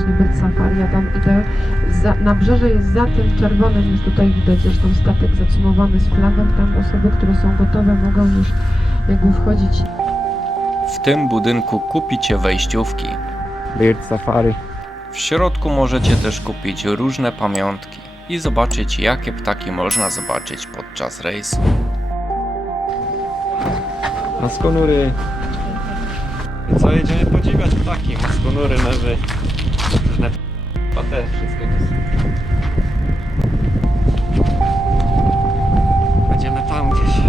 właśnie Bird Safari. Ja tam idę, nabrzeże jest za tym czerwonym, już tutaj widać zresztą statek zacumowany z flagą. Tam osoby, które są gotowe, mogą już jakby wchodzić. W tym budynku kupicie wejściówki. Bird Safari. W środku możecie też kupić różne pamiątki i zobaczyć, jakie ptaki można zobaczyć podczas rejsu. Maskonury. I co, jedziemy podziwiać ptaki, maskonury, mewy, różne patę, wszystko jest. Będziemy tam gdzieś.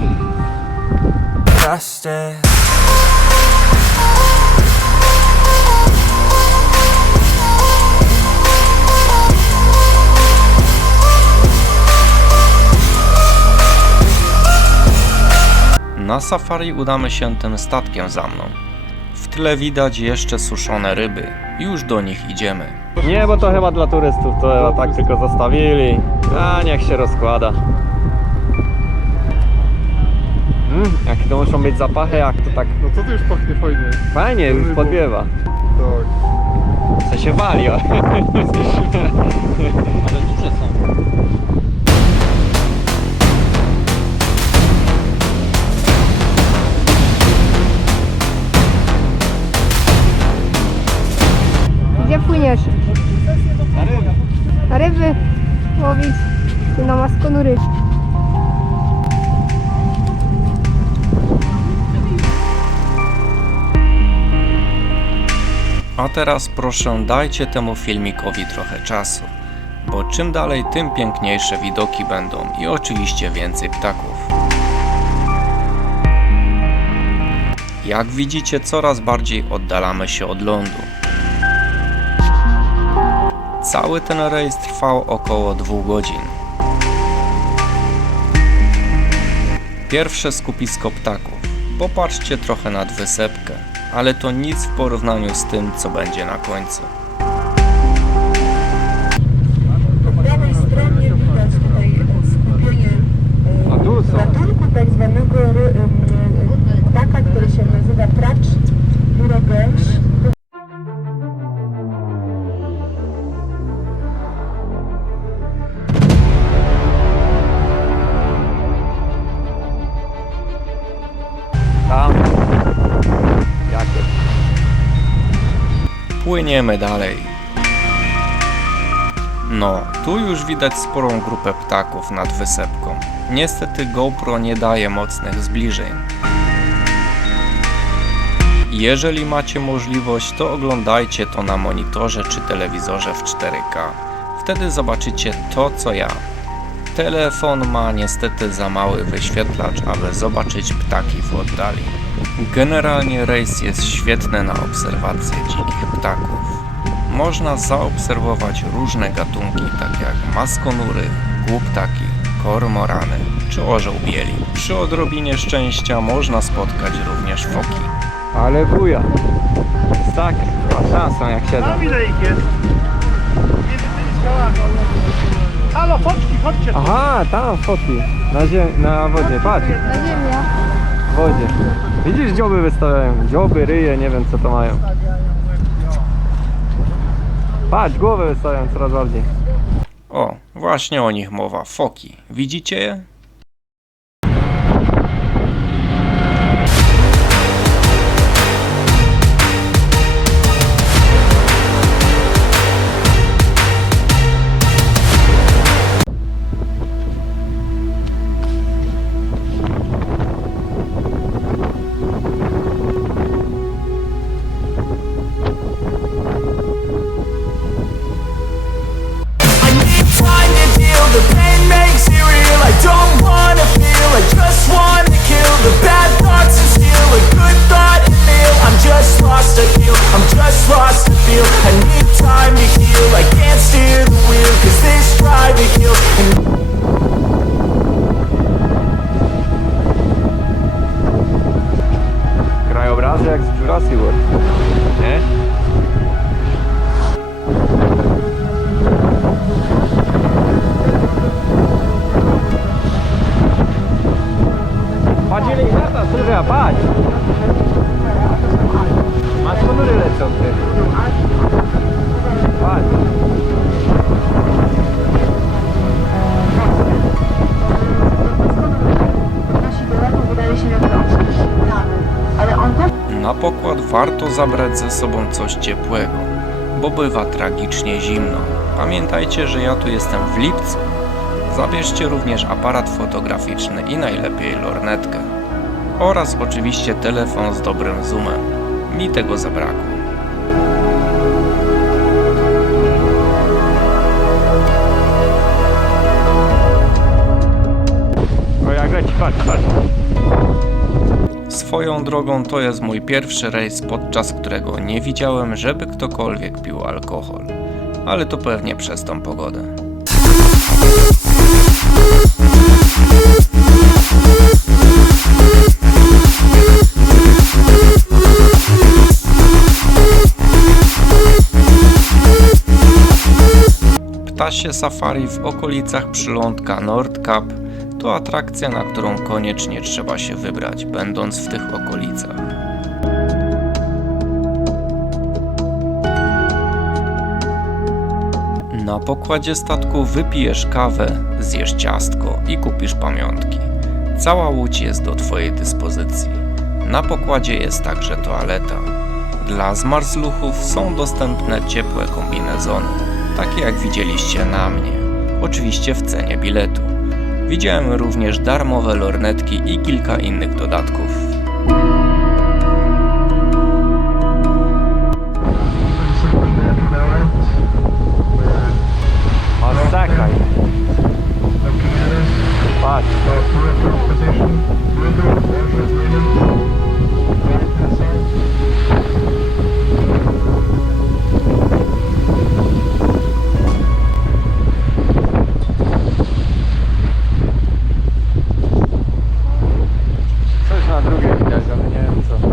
Na safari udamy się tym statkiem za mną. W tle widać jeszcze suszone ryby. Już do nich idziemy. Nie, bo to chyba dla turystów, to chyba tak tylko zostawili. A niech się rozkłada. Jak to muszą być zapachy, jak to tak... No co to już pachnie fajnie? Fajnie, już Rybą. podbiewa. Tak. Co się wali, o. Ale duże są. Gdzie płyniesz? Na ryby łowić, czy na maskonury? A teraz proszę dajcie temu filmikowi trochę czasu, bo czym dalej tym piękniejsze widoki będą i oczywiście więcej ptaków. Jak widzicie, coraz bardziej oddalamy się od lądu. Cały ten rejs trwał około 2 godzin. Pierwsze skupisko ptaków. Popatrzcie trochę nad wysepkę, ale to nic w porównaniu z tym, co będzie na końcu. Po prawej stronie widać tutaj skupienie gatunku tak zwanego ptaka, który się nazywa tracz burogęś. Tam. Jakie? Płyniemy dalej. No, tu już widać sporą grupę ptaków nad wysepką. Niestety GoPro nie daje mocnych zbliżeń. Jeżeli macie możliwość, to oglądajcie to na monitorze czy telewizorze w 4K. Wtedy zobaczycie to, co ja. Telefon ma niestety za mały wyświetlacz, aby zobaczyć ptaki w oddali. Generalnie rejs jest świetny na obserwację dzikich ptaków. Można zaobserwować różne gatunki, takie jak maskonury, głuptaki, kormorany czy orzeł bieli. Przy odrobinie szczęścia można spotkać również foki. Ale wuja. Jest tak, ma szansę jak siedzą. Ile ich jest? Między tymi skałami. Halo, foczki, chodźcie tu. Aha, tam foki. Na wodzie, patrz. Na ziemię. W wodzie. Widzisz, dzioby wystawiają. Dzioby, ryje, nie wiem co to mają. Patrz, głowę wystawiają coraz bardziej. O, właśnie o nich mowa, foki. Widzicie je? The pain makes it real. I don't wanna feel. I just wanna kill the bad thoughts and steal a good thought and feel. I'm just lost to feel. I'm just lost to feel. I need time to heal. I can't steer the wheel, 'cause this drive it kills. Krajobrazy jak z Jurassic World. Nie? Patrz ile ich lata, Sylwia, patrz! Masz ponury lecą, ty. Patrz. warto zabrać ze sobą coś ciepłego, bo bywa tragicznie zimno. Pamiętajcie, że ja tu jestem w lipcu. Zabierzcie również aparat fotograficzny i najlepiej lornetkę. Oraz oczywiście telefon z dobrym zoomem. Mi tego zabrakło. O, jak leci, patrz. Swoją drogą to jest mój pierwszy rejs, podczas którego nie widziałem, żeby ktokolwiek pił alkohol. Ale to pewnie przez tą pogodę. Ptasie safari w okolicach przylądka Nordkap to atrakcja, na którą koniecznie trzeba się wybrać, będąc w tych okolicach. Na pokładzie statku wypijesz kawę, zjesz ciastko i kupisz pamiątki. Cała łódź jest do Twojej dyspozycji. Na pokładzie jest także toaleta. Dla zmarzluchów są dostępne ciepłe kombinezony, takie jak widzieliście na mnie, oczywiście w cenie biletu. Widziałem również darmowe lornetki i kilka innych dodatków. Czekaj. Patrz. Coś na drugie widać, ale nie wiem co.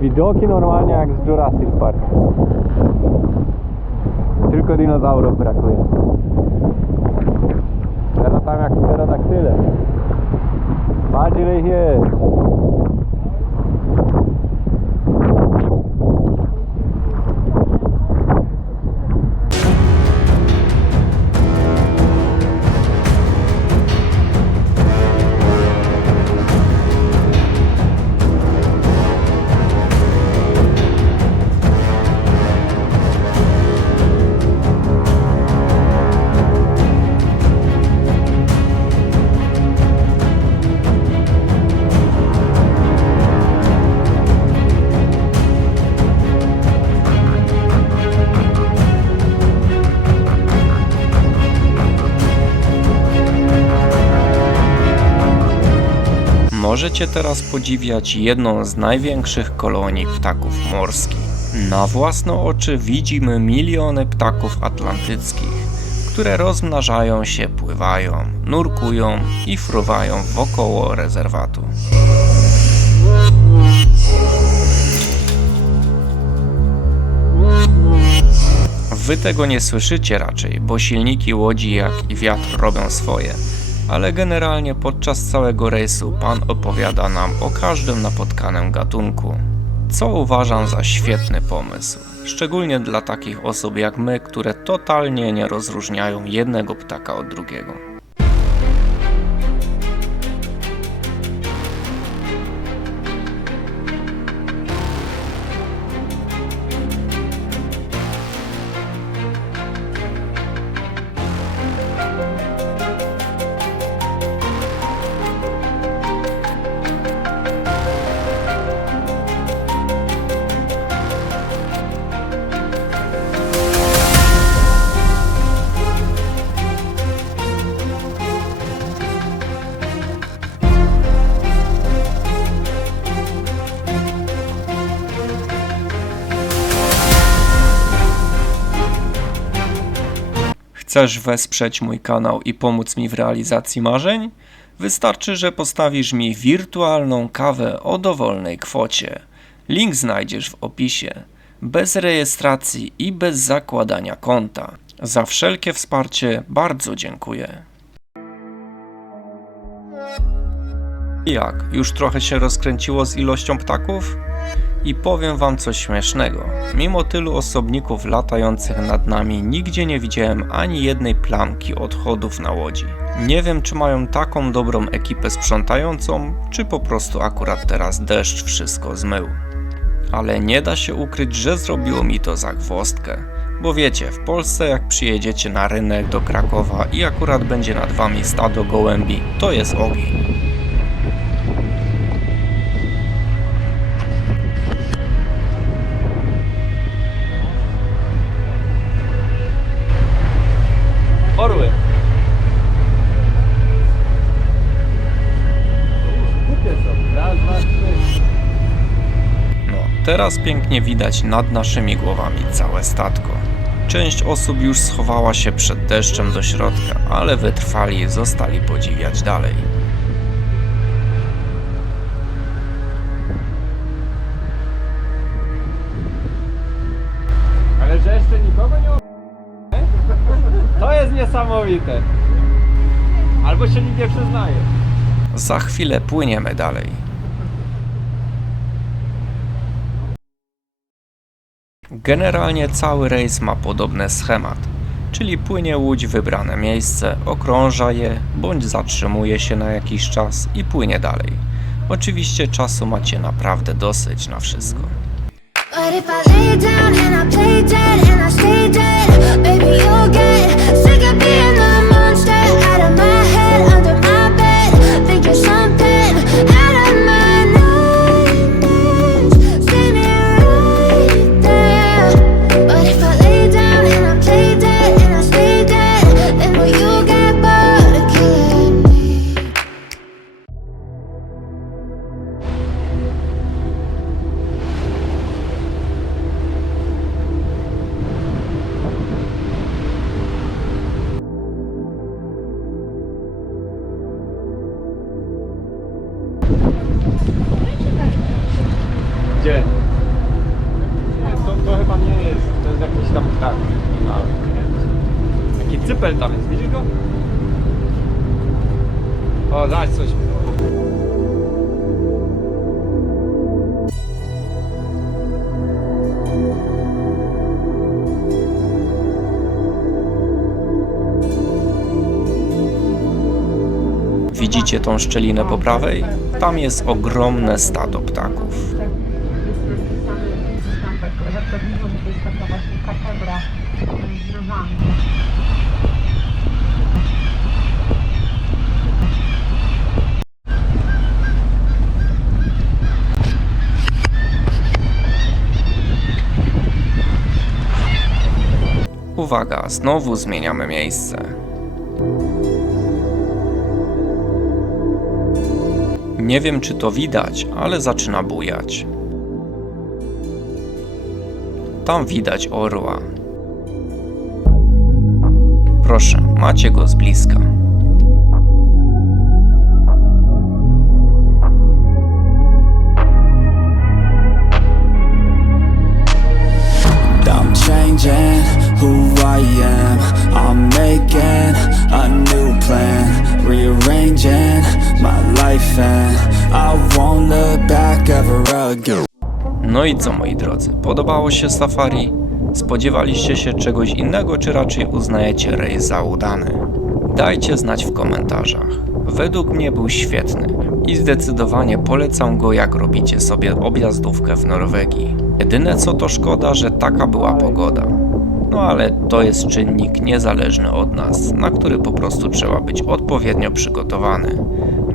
Widoki normalnie jak z Jurassic Park. Tylko dinozaurów brakuje. Teraz tam jak pterodaktyle. Patrz ile ich jest. Możecie teraz podziwiać jedną z największych kolonii ptaków morskich. Na własne oczy widzimy miliony ptaków atlantyckich, które rozmnażają się, pływają, nurkują i fruwają wokoło rezerwatu. Wy tego nie słyszycie raczej, bo silniki łodzi jak i wiatr robią swoje. Ale generalnie podczas całego rejsu pan opowiada nam o każdym napotkanym gatunku, co uważam za świetny pomysł, szczególnie dla takich osób jak my, które totalnie nie rozróżniają jednego ptaka od drugiego. Chcesz wesprzeć mój kanał i pomóc mi w realizacji marzeń? Wystarczy, że postawisz mi wirtualną kawę o dowolnej kwocie. Link znajdziesz w opisie. Bez rejestracji i bez zakładania konta. Za wszelkie wsparcie bardzo dziękuję. Jak? Już trochę się rozkręciło z ilością ptaków? I powiem wam coś śmiesznego. Mimo tylu osobników latających nad nami, nigdzie nie widziałem ani jednej plamki odchodów na łodzi. Nie wiem, czy mają taką dobrą ekipę sprzątającą, czy po prostu akurat teraz deszcz wszystko zmył. Ale nie da się ukryć, że zrobiło mi to zagwozdkę. Bo wiecie, w Polsce jak przyjedziecie na rynek do Krakowa i akurat będzie nad wami stado gołębi, to jest ogień. Orły. Raz, dwa, trzy. No, teraz pięknie widać nad naszymi głowami całe statko. Część osób już schowała się przed deszczem do środka, ale wytrwali zostali podziwiać dalej. Ale że jeszcze nikogo nie To jest niesamowite. Albo się nikt nie przyznaje. Za chwilę płyniemy dalej. Generalnie cały rejs ma podobny schemat, czyli płynie łódź w wybrane miejsce, okrąża je, bądź zatrzymuje się na jakiś czas i płynie dalej. Oczywiście czasu macie naprawdę dosyć na wszystko. But if I lay down and I play dead and I stay dead, baby you'll get sick of being the monster out of my head, under my bed, thinking something out of my nightmares, standing right there. But if I lay down and I play dead and I stay dead, then will you get bored of killing me? Gdzie? To chyba nie jest. To jest jakiś tam ptak. Taki cypel tam jest, widzisz go? O, dać coś. Widzicie tą szczelinę po prawej? Tam jest ogromne stado ptaków. Uwaga, znowu zmieniamy miejsce. Nie wiem, czy to widać, ale zaczyna bujać. Tam widać orła. Proszę, macie go z bliska. I'm changing who I am. I'm making a new plan, rearranging my life and I won't look back ever again. No i co, moi drodzy, podobało się safari? Spodziewaliście się czegoś innego, czy raczej uznajecie rejs za udany? Dajcie znać w komentarzach. Według mnie był świetny i zdecydowanie polecam go, jak robicie sobie objazdówkę w Norwegii. Jedyne co to szkoda, że taka była pogoda. No ale to jest czynnik niezależny od nas, na który po prostu trzeba być odpowiednio przygotowany.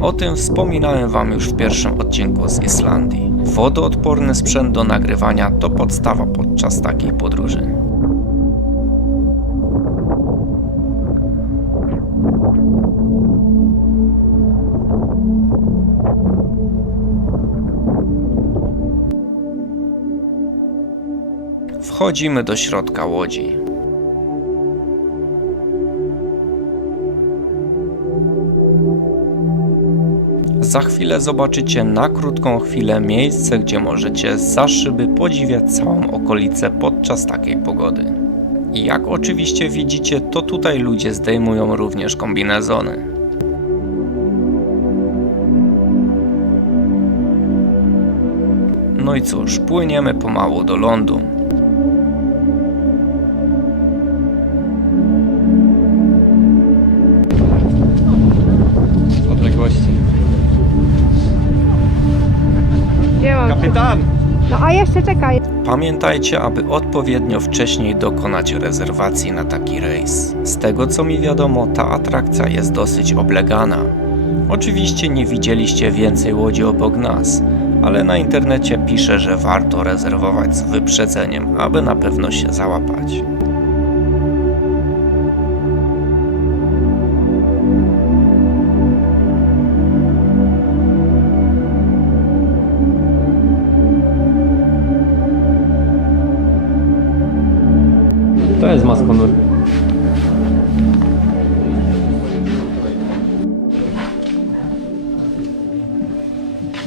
O tym wspominałem wam już w pierwszym odcinku z Islandii. Wodoodporny sprzęt do nagrywania to podstawa podczas takich podróży. Wchodzimy do środka łodzi. Za chwilę zobaczycie na krótką chwilę miejsce, gdzie możecie za szyby podziwiać całą okolicę podczas takiej pogody. I jak oczywiście widzicie, to tutaj ludzie zdejmują również kombinezony. No i cóż, płyniemy pomału do lądu. Odległości. Gdzie mam? Kapitan! No a jeszcze czekaj. Pamiętajcie, aby odpowiednio wcześniej dokonać rezerwacji na taki rejs. Z tego co mi wiadomo, ta atrakcja jest dosyć oblegana. Oczywiście nie widzieliście więcej łodzi obok nas, ale na internecie pisze, że warto rezerwować z wyprzedzeniem, aby na pewno się załapać. To jest Maskonur.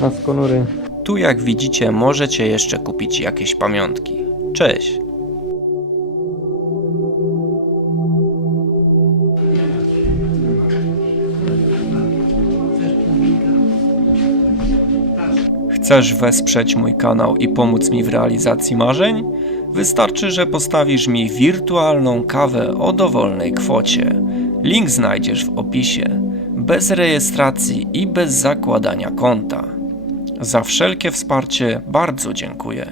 Maskonury. Tu jak widzicie możecie jeszcze kupić jakieś pamiątki. Cześć! Chcesz wesprzeć mój kanał i pomóc mi w realizacji marzeń? Wystarczy, że postawisz mi wirtualną kawę o dowolnej kwocie. Link znajdziesz w opisie. Bez rejestracji i bez zakładania konta. Za wszelkie wsparcie bardzo dziękuję.